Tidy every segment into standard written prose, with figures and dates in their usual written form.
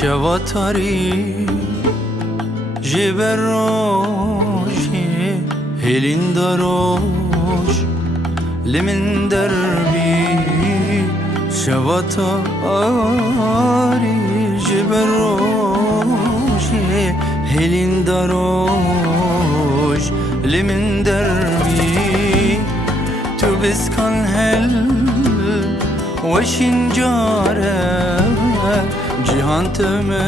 شوا تاری جبر روشی هلین داروش لمن دربی شوا تاری جبر روشی هلین داروش لمن دربی تو بسکن هل وشین جاره جهان تمس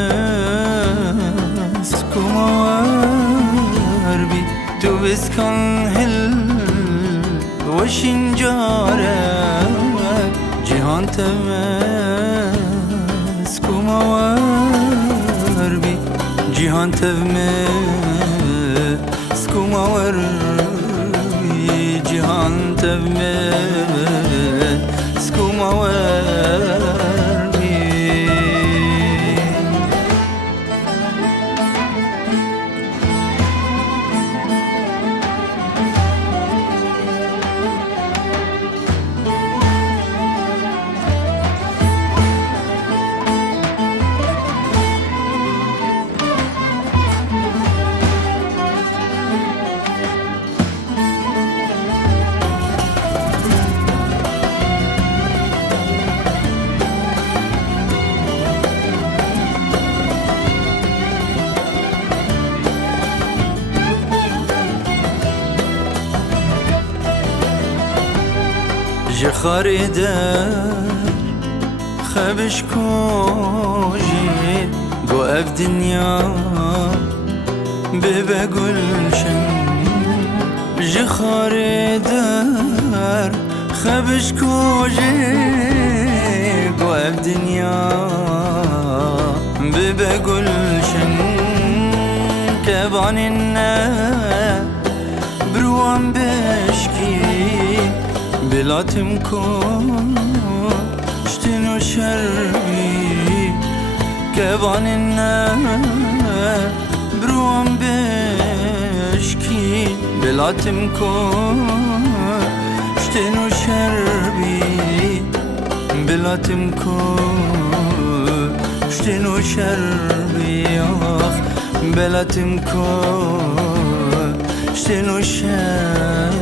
کمار بی تو بسکن هل وشین جاره جهان تمس کمار بی جهان تمس کمار بی جهان تمس کمار خریدر خبش کوجی گو اف دنیا ببه گلشن جی خریدر خبش کوجی گو اف دنیا ببه گلشن کبانی نه بروان بشکی بلاتم کن شتن و شربی کبان نه بروام بشکی بلاتم کن شتن و شربی بلاتم کن شتن و شربی بلاتم کن شتن و شربی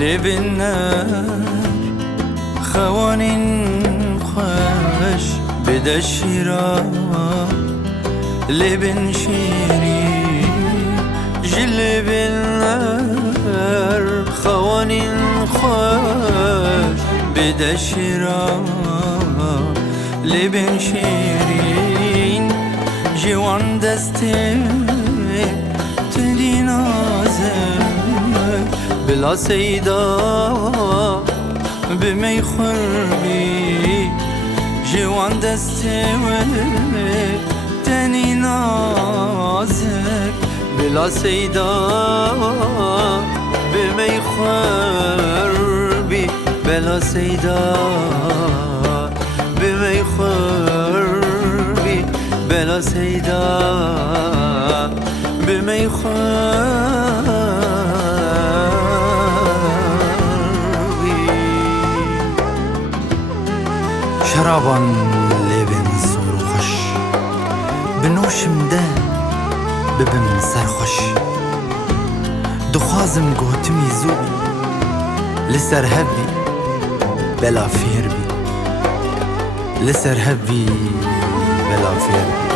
لبن خوانين خوش بدا شيرا لبن شيري جلب النار خوانين خوش بدا شيرا لبن شيرين جوان دستي تدين آزر بلا سيدا بمي خربي جوان دستي تاني نازك بلا سيدا بمي خربي بلا سيدا بمي خربي بلا سيدا بمي خربي شرابان لبن زور خوش بنوشم ده ببم سرخوش دخوازم گوتمی زوبی لسر هبی بلا فیر بی لسر هبی بلا فیر بی